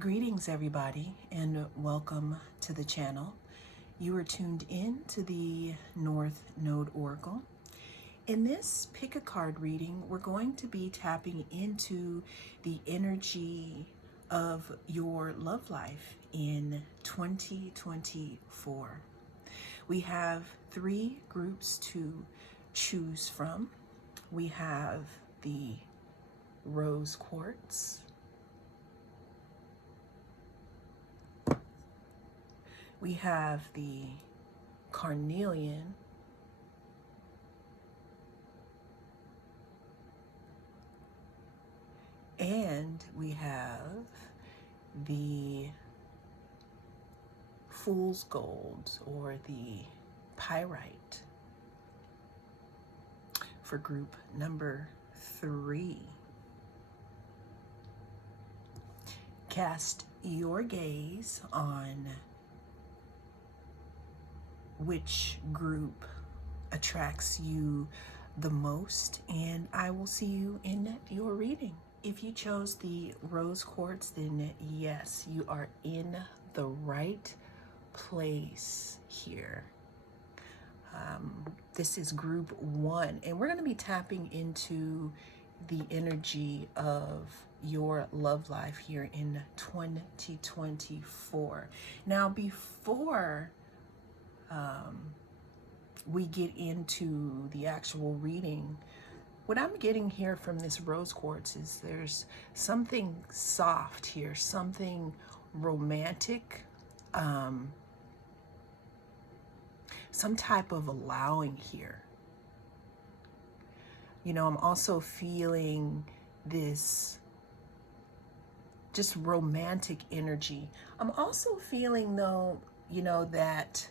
Greetings, everybody, and welcome to the channel. You are tuned in to the North Node Oracle. In this pick a card reading, we're going to be tapping into the energy of your love life in 2024. We have three groups to choose from. We have the rose quartz, we have the carnelian, and we have the fool's gold or the pyrite for group number 3. Cast your gaze on which group attracts you the most, and I will see you in your reading. If you chose the rose quartz, then yes, you are in the right place here. This is group 1, and we're going to be tapping into the energy of your love life here in 2024. Now, before we get into the actual reading, what I'm getting here from this rose quartz is there's something soft here, something romantic, some type of allowing here. You know, I'm also feeling this just romantic energy. I'm also feeling, though, you know, that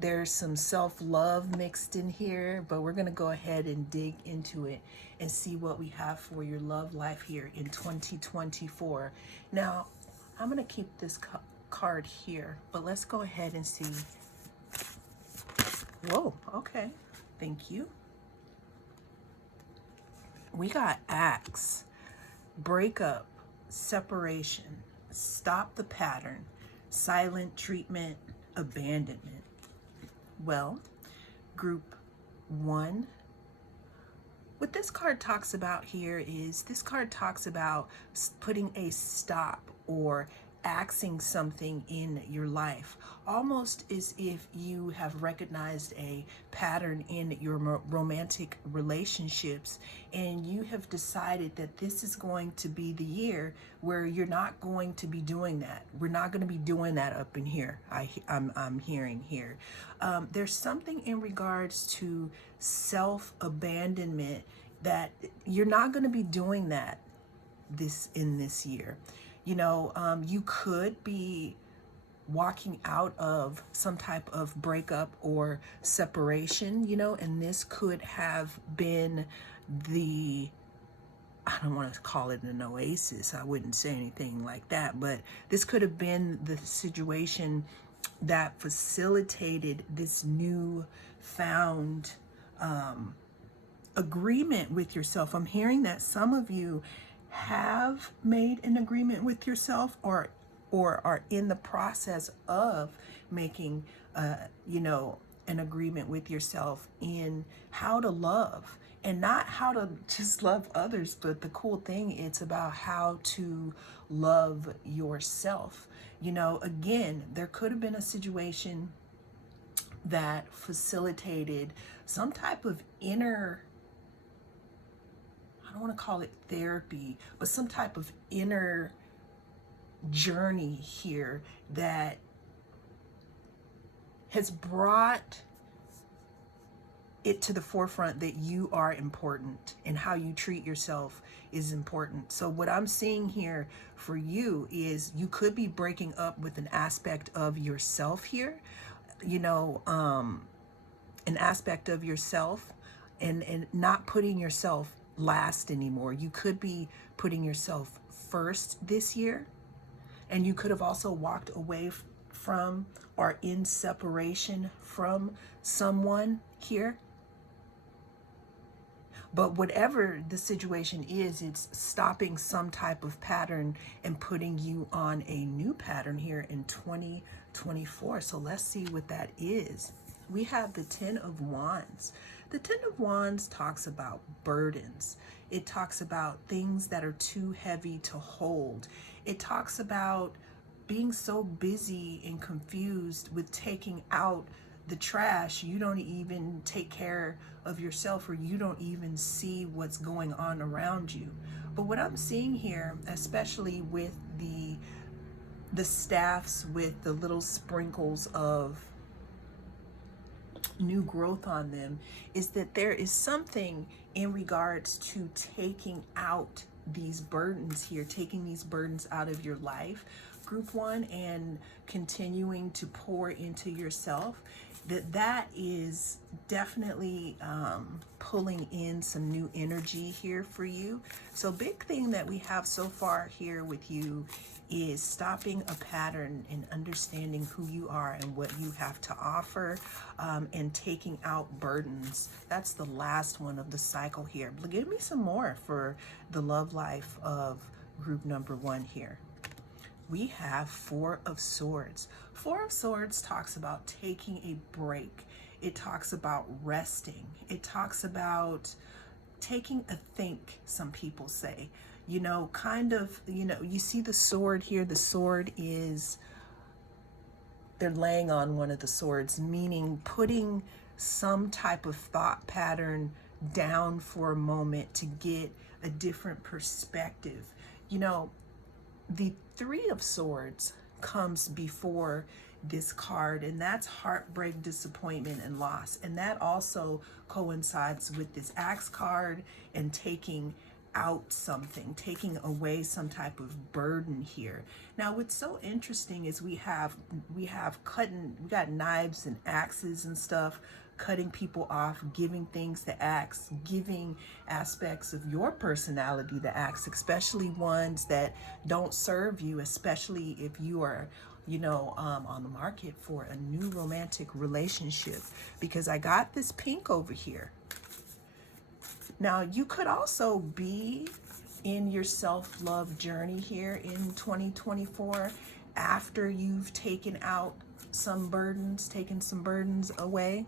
there's some self-love mixed in here, but we're going to go ahead and dig into it and see what we have for your love life here in 2024. Now, I'm going to keep this card here, but let's go ahead and see. Whoa, okay. Thank you. We got Axe, breakup, separation, stop the pattern, silent treatment, abandonment. Well, group 1, what this card talks about here is this card talks about putting a stop or axing something in your life, almost as if you have recognized a pattern in your romantic relationships, and you have decided that this is going to be the year where you're not going to be doing that. We're not going to be doing that up in here. I'm hearing here. There's something in regards to self-abandonment that you're not going to be doing that in this year. You know, you could be walking out of some type of breakup or separation, you know, and this could have been the, I don't want to call it an oasis, I wouldn't say anything like that, but this could have been the situation that facilitated this new found agreement with yourself. I'm hearing that some of you have made an agreement with yourself or are in the process of making you know, an agreement with yourself in how to love, and not how to just love others, but the cool thing, it's about how to love yourself. You know, again, there could have been a situation that facilitated some type of inner, I don't want to call it therapy, but some type of inner journey here that has brought it to the forefront that you are important and how you treat yourself is important. So what I'm seeing here for you is you could be breaking up with an aspect of yourself here, you know, an aspect of yourself, and not putting yourself last anymore. You could be putting yourself first this year, and you could have also walked away from or in separation from someone here. But whatever the situation is, it's stopping some type of pattern and putting you on a new pattern here in 2024. So let's see what that is. We have the Ten of Wands. The Ten of Wands talks about burdens. It talks about things that are too heavy to hold. It talks about being so busy and confused with taking out the trash, you don't even take care of yourself, or you don't even see what's going on around you. But what I'm seeing here, especially with the staffs with the little sprinkles of new growth on them, is that there is something in regards to taking out these burdens here, taking these burdens out of your life, group one, and continuing to pour into yourself. That is definitely pulling in some new energy here for you. So big thing that we have so far here with you is stopping a pattern and understanding who you are and what you have to offer, and taking out burdens. That's the last one of the cycle here. But give me some more for the love life of group number one here. We have Four of Swords. Four of Swords talks about taking a break. It talks about resting. It talks about taking a think, some people say. You know, kind of, you know, you see the sword here. The sword is, they're laying on one of the swords, meaning putting some type of thought pattern down for a moment to get a different perspective. You know, the Three of Swords comes before this card, and that's heartbreak, disappointment, and loss. And that also coincides with this Axe card and taking out something, taking away some type of burden here. Now, what's so interesting is we got knives and axes and stuff, cutting people off, giving things the axe, giving aspects of your personality the axe, especially ones that don't serve you, especially if you are, you know, on the market for a new romantic relationship, because I got this pink over here. Now, you could also be in your self-love journey here in 2024 after you've taken out some burdens, taken some burdens away.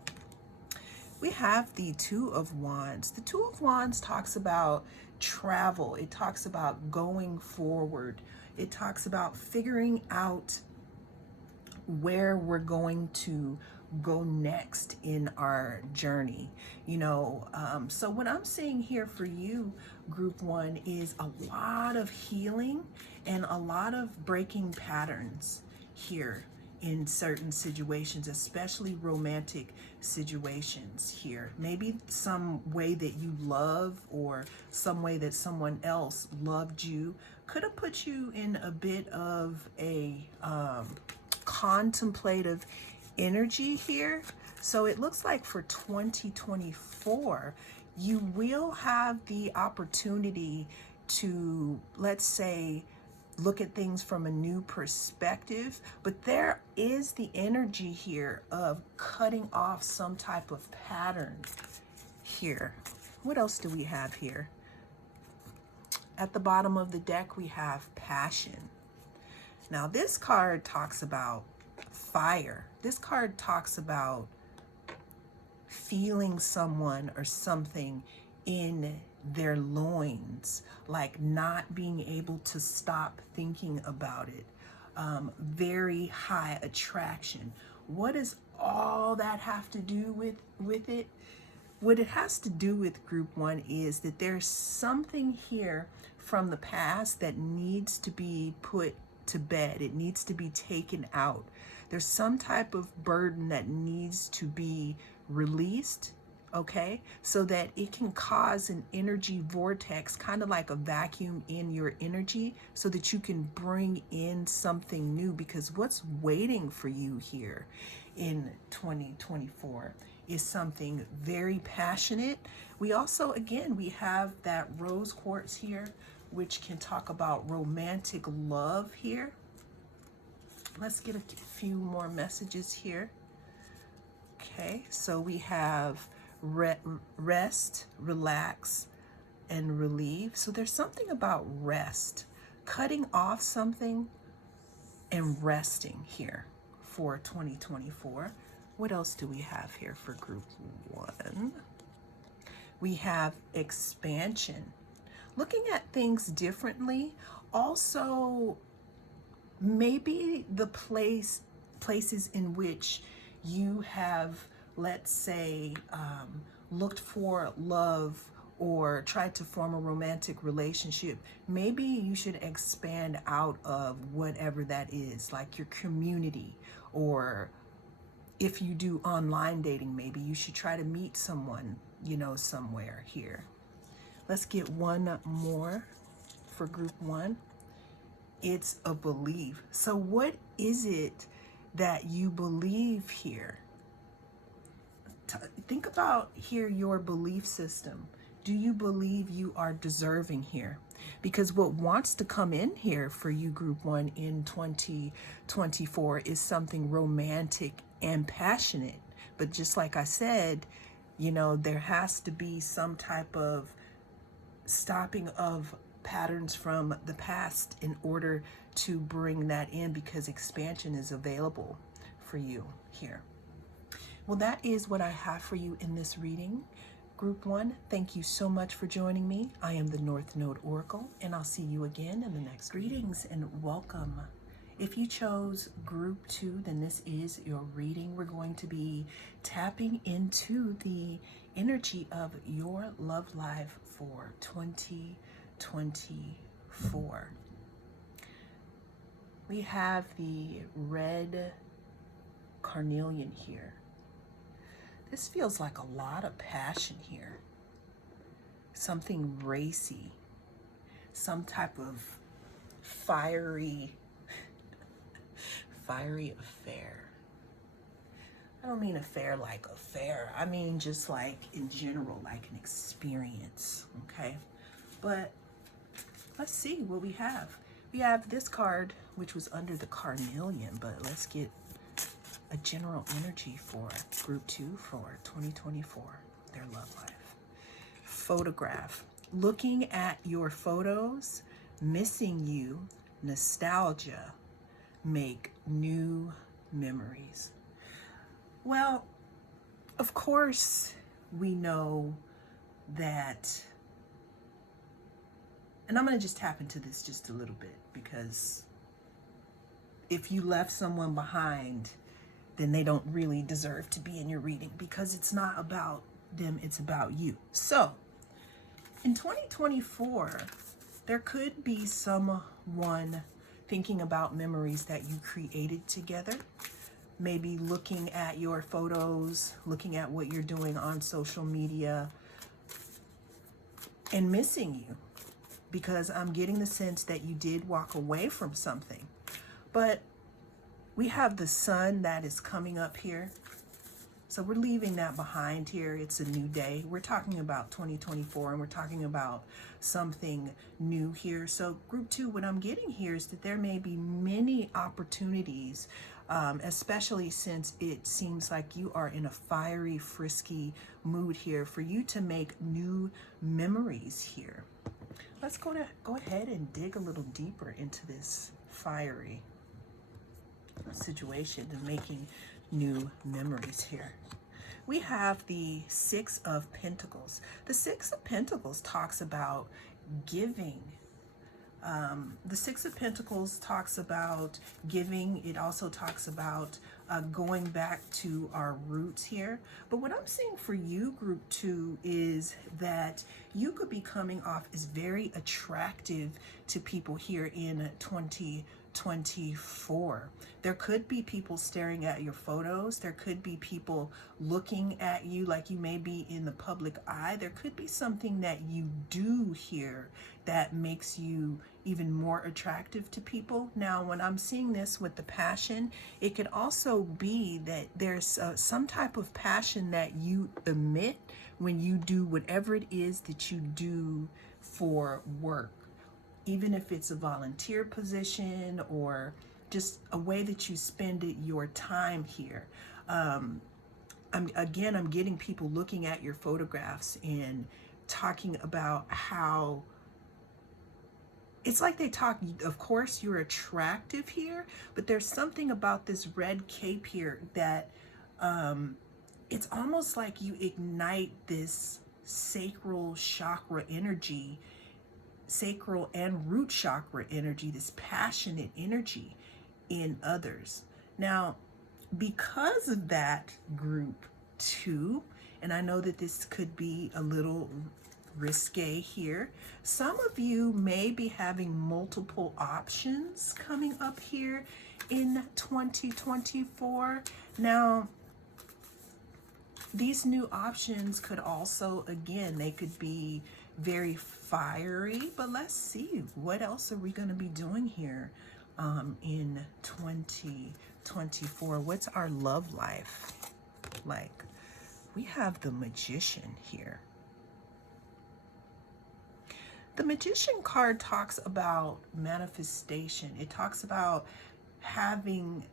We have the Two of Wands. The Two of Wands talks about travel. It talks about going forward. It talks about figuring out where we're going to go next in our journey. You know, so what I'm seeing here for you, group one, is a lot of healing and a lot of breaking patterns here in certain situations, especially romantic situations here. Maybe some way that you love, or some way that someone else loved you, could have put you in a bit of a contemplative energy here. So it looks like for 2024, you will have the opportunity to, let's say, look at things from a new perspective, but there is the energy here of cutting off some type of pattern here. What else do we have here? At the bottom of the deck, we have Passion. Now, this card talks about fire. This card talks about feeling someone or something in their loins, like not being able to stop thinking about it. Very high attraction. What does all that have to do with it? What it has to do with group one is that there's something here from the past that needs to be put to bed. It needs to be taken out. There's some type of burden that needs to be released, okay, so that it can cause an energy vortex, kind of like a vacuum in your energy, so that you can bring in something new. Because what's waiting for you here in 2024 is something very passionate. We also, again, we have that rose quartz here, which can talk about romantic love here. Let's get a few more messages here. Okay, so we have rest, relax, and relieve. So there's something about rest, cutting off something and resting here for 2024. What else do we have here for group 1? We have expansion, looking at things differently. Also, maybe the places in which you have, let's say, looked for love or tried to form a romantic relationship, maybe you should expand out of whatever that is, like your community, or if you do online dating, maybe you should try to meet someone, somewhere here. Let's get one more for group 1. It's a belief. So what is it that you believe here? Think about here your belief system. Do you believe you are deserving here? Because what wants to come in here for you, group 1, in 2024 is something romantic and passionate. But just like I said, there has to be some type of stopping of patterns from the past in order to bring that in, because expansion is available for you here. Well, that is what I have for you in this reading. Group 1, thank you so much for joining me. I am the North Node Oracle, and I'll see you again in the next readings, and welcome. If you chose group 2, then this is your reading. We're going to be tapping into the energy of your love life for 2024. We have the red carnelian here. This feels like a lot of passion here. Something racy, some type of fiery affair. I don't mean affair like affair. I mean just like in general, like an experience, okay? But let's see what we have. We have this card, which was under the carnelian, but let's get a general energy for group 2 for 2024, their love life. Photograph. Looking at your photos, missing you, nostalgia, make new memories. Well, of course, we know that, and I'm going to just tap into this just a little bit, because if you left someone behind, then they don't really deserve to be in your reading, because it's not about them, it's about you. So, in 2024, there could be someone thinking about memories that you created together. Maybe looking at your photos, looking at what you're doing on social media, and missing you, because I'm getting the sense that you did walk away from something. But we have the sun that is coming up here. So we're leaving that behind here. It's a new day. We're talking about 2024, and we're talking about something new here. So group 2, what I'm getting here is that there may be many opportunities, especially since it seems like you are in a fiery, frisky mood here, for you to make new memories here. Let's go ahead and dig a little deeper into this fiery situation and making new memories here. We have the 6 of Pentacles. The 6 of Pentacles talks about giving. The 6 of Pentacles talks about giving. It also talks about going back to our roots here. But what I'm seeing for you, group 2, is that you could be coming off as very attractive to people here in 2024. There could be people staring at your photos. There could be people looking at you like you may be in the public eye. There could be something that you do here that makes you even more attractive to people. Now, when I'm seeing this with the passion, it could also be that there's some type of passion that you emit when you do whatever it is that you do for work. Even if it's a volunteer position or just a way that you spend your time here. I'm getting people looking at your photographs and talking about how it's like they talk, of course you're attractive here, but there's something about this red cape here that it's almost like you ignite this sacral chakra energy, sacral and root chakra energy, this passionate energy in others. Now, because of that, group 2, and I know that this could be a little risque here, some of you may be having multiple options coming up here in 2024. Now, these new options could also, again, they could be very fiery, but let's see, what else are we going to be doing here in 2024? What's our love life like? We have the Magician here. The Magician card talks about manifestation. It talks about having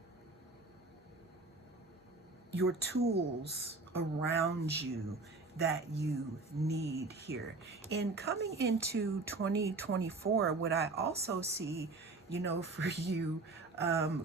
your tools around you that you need here. And coming into 2024, what I also see, you know, for you,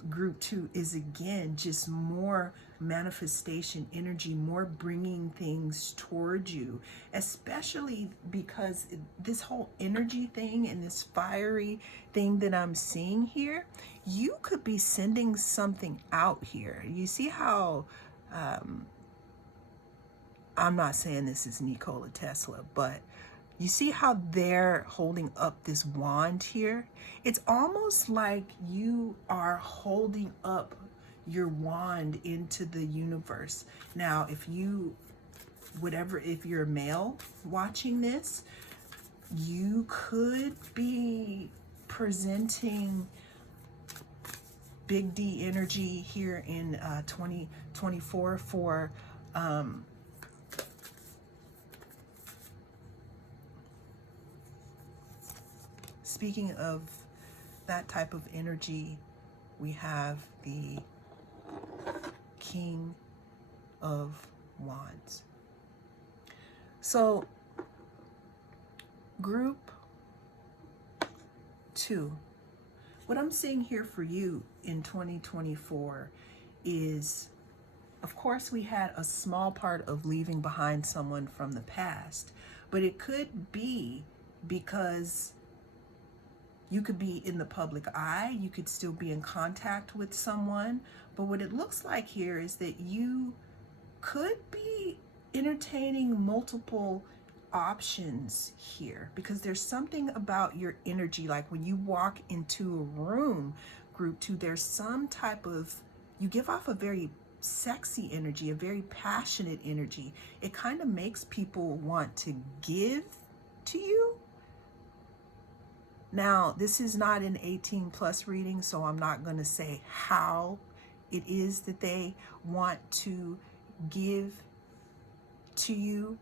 group 2, is again just more manifestation energy, more bringing things towards you, especially because this whole energy thing and this fiery thing that I'm seeing here, you could be sending something out here. You see how I'm not saying this is Nikola Tesla, but you see how they're holding up this wand here? It's almost like you are holding up your wand into the universe. Now, if you're a male watching this, you could be presenting big D energy here in 2024 for speaking of that type of energy, we have the King of Wands. So, group 2, what I'm seeing here for you in 2024 is, of course, we had a small part of leaving behind someone from the past, but it could be because you could be in the public eye, you could still be in contact with someone, but what it looks like here is that you could be entertaining multiple options here, because there's something about your energy, like when you walk into a room, group 2, there's some type of, you give off a very sexy energy, a very passionate energy. It kind of makes people want to give to you. Now, this is not an 18 plus reading, so I'm not going to say how it is that they want to give to you.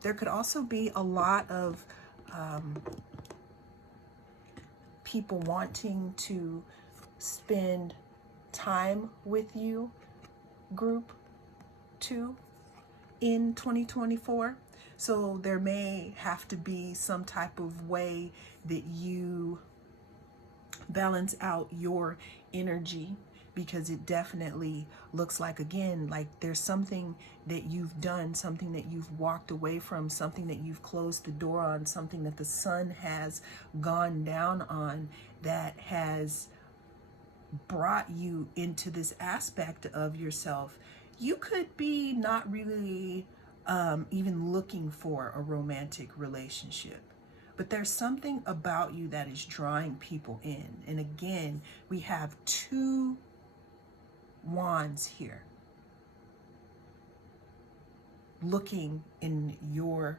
There could also be a lot of people wanting to spend time with you, group 2, in 2024. So there may have to be some type of way that you balance out your energy, because it definitely looks like, again, like there's something that you've done, something that you've walked away from, something that you've closed the door on, something that the sun has gone down on, that has brought you into this aspect of yourself. You could be not really even looking for a romantic relationship, but there's something about you that is drawing people in. And again, we have 2 wands here looking in your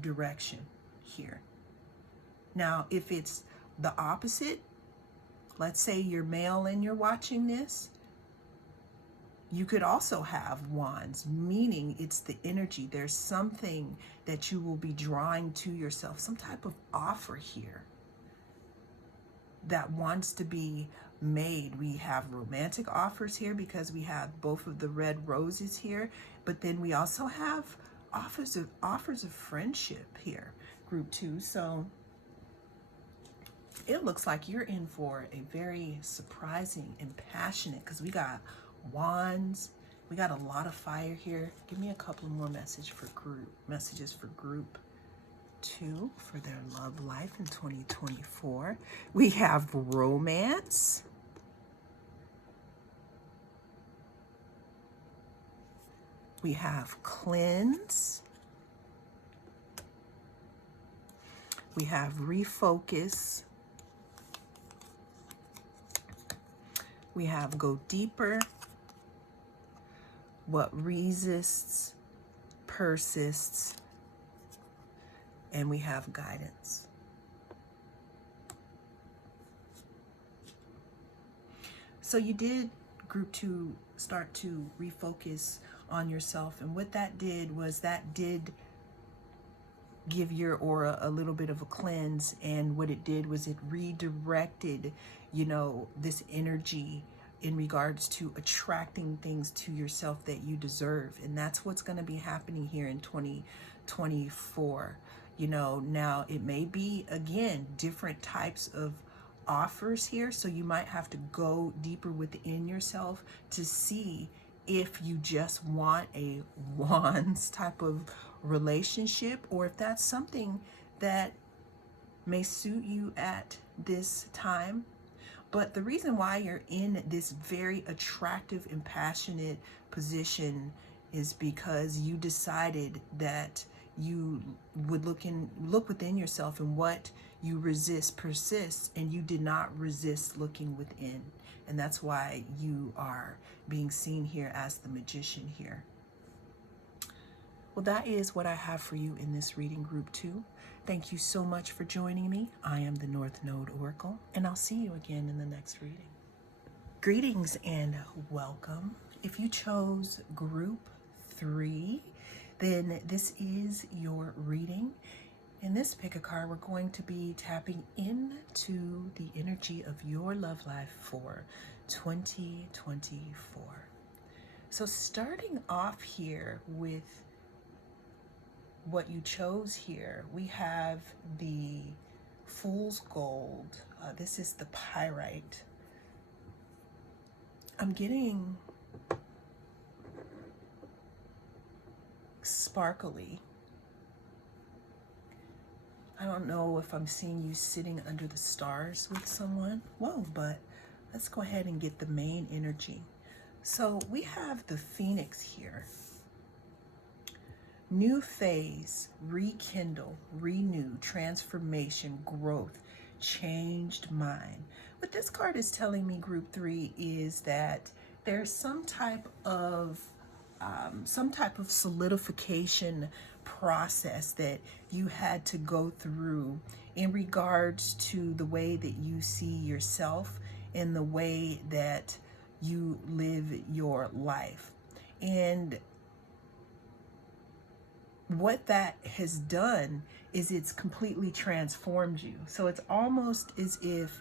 direction here. Now, if it's the opposite, let's say you're male and you're watching this, you could also have wands, meaning it's the energy. There's something that you will be drawing to yourself, some type of offer here that wants to be made. We have romantic offers here because we have both of the red roses here. But then we also have offers of friendship here, group 2. So it looks like you're in for a very surprising and passionate, because we got wands. We got a lot of fire here. Give me a couple more messages for group 2 for their love life in 2024. We have romance. We have cleanse. We have refocus. We have go deeper. What resists persists. And we have guidance. So you did, group 2, start to refocus on yourself. And what that did was that did give your aura a little bit of a cleanse. And what it did was it redirected, this energy in regards to attracting things to yourself that you deserve. And that's what's going to be happening here in 2024. Now it may be, again, different types of offers here. So you might have to go deeper within yourself to see if you just want a wands type of relationship, or if that's something that may suit you at this time. But the reason why you're in this very attractive and passionate position is because you decided that you would look within yourself, and what you resist persists, and you did not resist looking within. And that's why you are being seen here as the magician here. Well, that is what I have for you in this reading, group 2. Thank you so much for joining me. I am the North Node Oracle, and I'll see you again in the next reading. Greetings and welcome. If you chose group 3, then this is your reading. In this pick a card, we're going to be tapping into the energy of your love life for 2024. So starting off here with what you chose here, we have the Fool's Gold. This is the Pyrite. I'm getting sparkly. I don't know if I'm seeing you sitting under the stars with someone. Whoa, but let's go ahead and get the main energy. So we have the Phoenix here. New phase, rekindle, renew, transformation, growth, changed mind. What this card is telling me, group 3, is that there's some type of solidification process that you had to go through in regards to the way that you see yourself and the way that you live your life. And what that has done is it's completely transformed you. So it's almost as if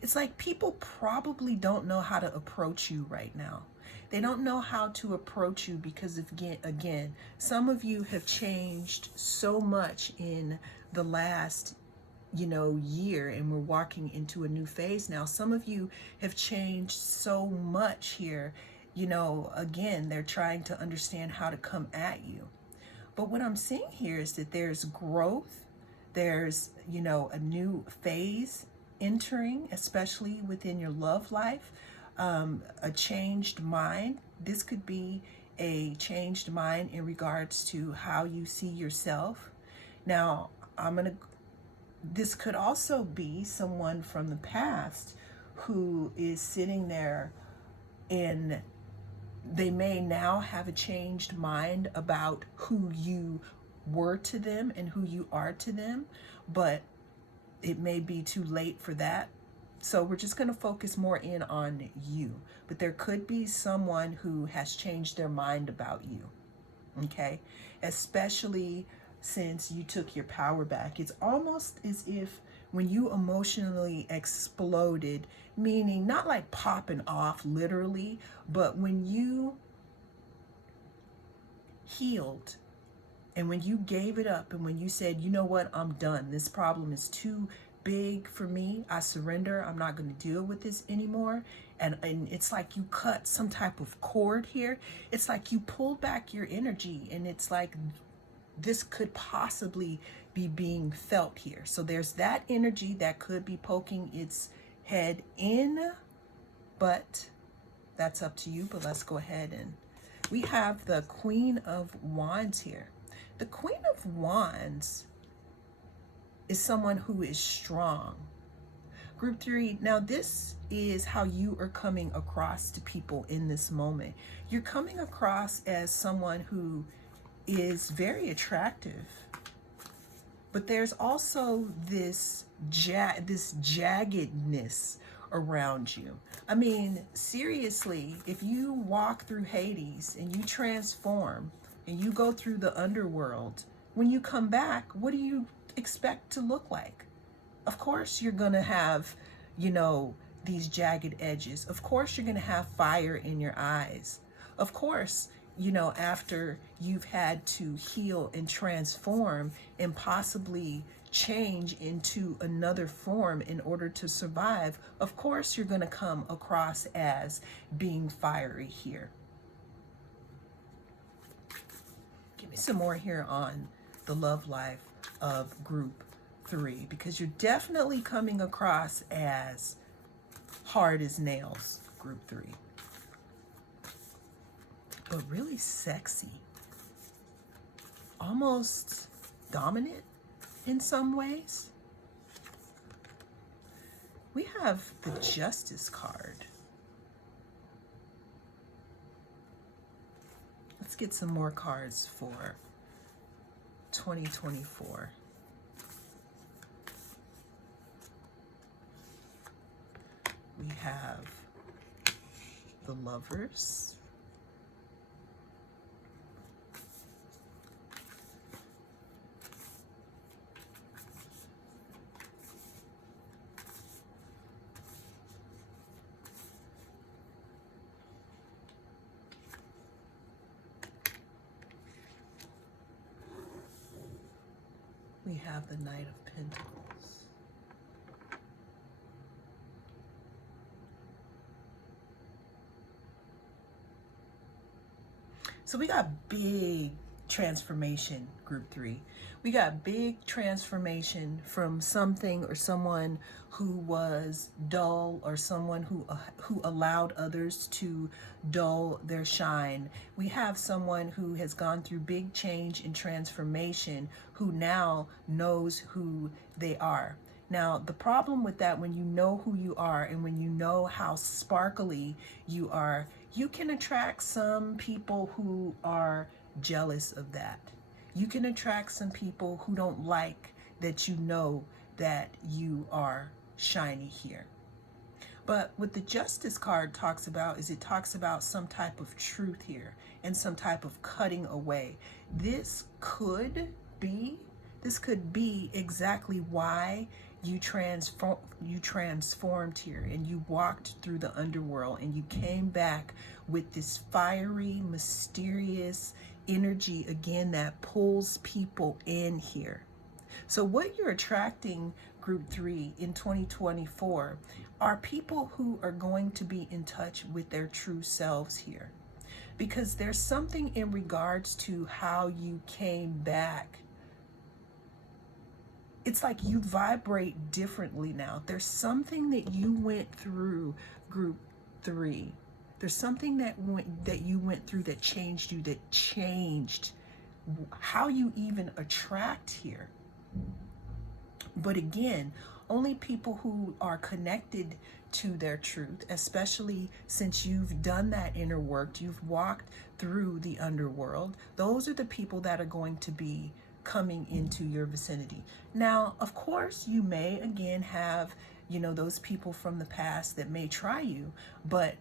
it's like people probably don't know how to approach you right now. They don't know how to approach you because, again, some of you have changed so much in the last year, and we're walking into a new phase now. Some of you have changed so much here, again, they're trying to understand how to come at you. But what I'm seeing here is that there's growth, there's, a new phase entering, especially within your love life, a changed mind. This could be a changed mind in regards to how you see yourself. Now, this could also be someone from the past who is sitting there, and they may now have a changed mind about who you were to them and who you are to them, but it may be too late for that. So we're just going to focus more in on you. But there could be someone who has changed their mind about you, okay? Especially since you took your power back. It's almost as if when you emotionally exploded, meaning not like popping off literally, but when you healed and when you gave it up and when you said, you know what, I'm done. This problem is too big for me. I surrender. I'm not going to deal with this anymore. And it's like you cut some type of cord here. It's like you pulled back your energy, and it's like this could possibly be being felt here. So there's that energy that could be poking its head in, but that's up to you. But let's go ahead, and we have the Queen of Wands here. The Queen of Wands is someone who is strong. Group 3, now this is how you are coming across to people in this moment. You're coming across as someone who is very attractive, but there's also this jaggedness around you. I mean, seriously, if you walk through Hades and you transform and you go through the underworld, when you come back, what do you expect to look like? Of course, you're going to have, these jagged edges. Of course, you're going to have fire in your eyes. Of course, after you've had to heal and transform and possibly change into another form in order to survive, of course, you're going to come across as being fiery here. Give me some more here on the love life of group 3, because you're definitely coming across as hard as nails, group 3. But really sexy, almost dominant in some ways. We have the Justice card. Let's get some more cards for 2024. We have the Lovers. We have the Knight of Pentacles. So we got big transformation, group 3. We got big transformation from something or someone who was dull, or someone who allowed others to dull their shine. We have someone who has gone through big change and transformation, who now knows who they are. Now, the problem with that, when you know who you are and when you know how sparkly you are, you can attract some people who are jealous of that. You can attract some people who don't like that you know that you are shiny here. But what the Justice card talks about is it talks about some type of truth here and some type of cutting away. This could be exactly why you transformed here and you walked through the underworld and you came back with this fiery, mysterious energy again that pulls people in here. So what you're attracting, group 3, in 2024 are people who are going to be in touch with their true selves here, because there's something in regards to how you came back. It's like you vibrate differently now. There's something that you went through, group 3. There's something that you went through that changed you, that changed how you even attract here. But again, only people who are connected to their truth, especially since you've done that inner work, you've walked through the underworld, those are the people that are going to be coming into your vicinity. Now, of course, you may again have, those people from the past that may try you, but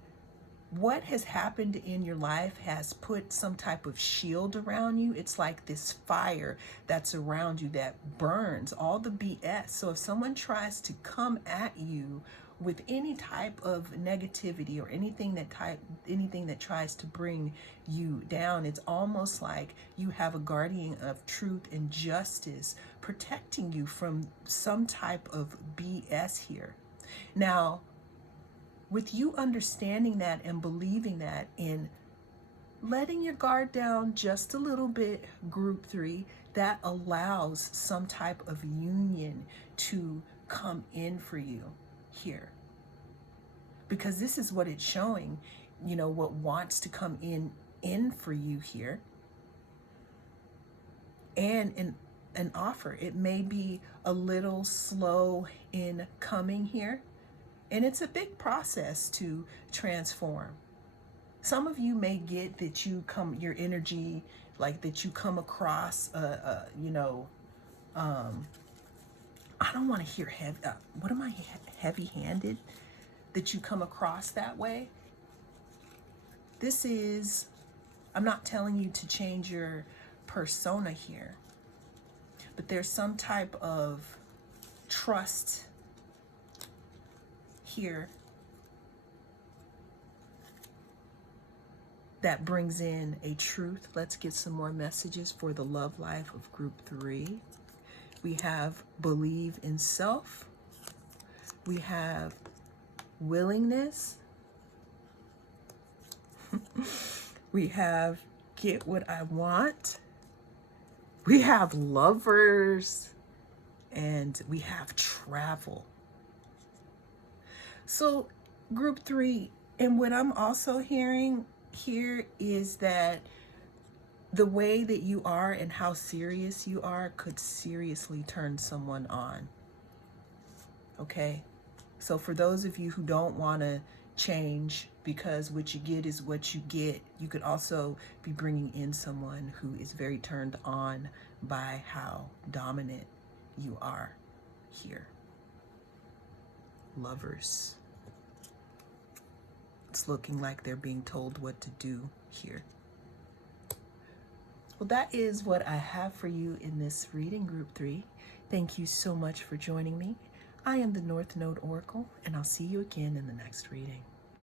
what has happened in your life has put some type of shield around you. It's like this fire that's around you that burns all the BS. So if someone tries to come at you with any type of negativity or anything that tries to bring you down, it's almost like you have a guardian of truth and justice protecting you from some type of BS here. Now, with you understanding that and believing that and letting your guard down just a little bit, group 3, that allows some type of union to come in for you here. Because this is what it's showing, you know, what wants to come in for you here. And an offer. It may be a little slow in coming here. And it's a big process to transform. Some of you may get that your energy, like that you come across, you know, I don't want to hear heavy, what am I, heavy-handed? That you come across that way. This is, I'm not telling you to change your persona here, but there's some type of trust here that brings in a truth. Let's get some more messages for the love life of group 3. We have believe in self. We have willingness. We have get what I want. We have lovers. And we have travel. So group 3, and what I'm also hearing here is that the way that you are and how serious you are could seriously turn someone on. Okay? So for those of you who don't want to change because what you get is what you get, you could also be bringing in someone who is very turned on by how dominant you are here. Lovers. It's looking like they're being told what to do here. Well, that is what I have for you in this reading, group 3. Thank you so much for joining me. I am the North Node Oracle, and I'll see you again in the next reading.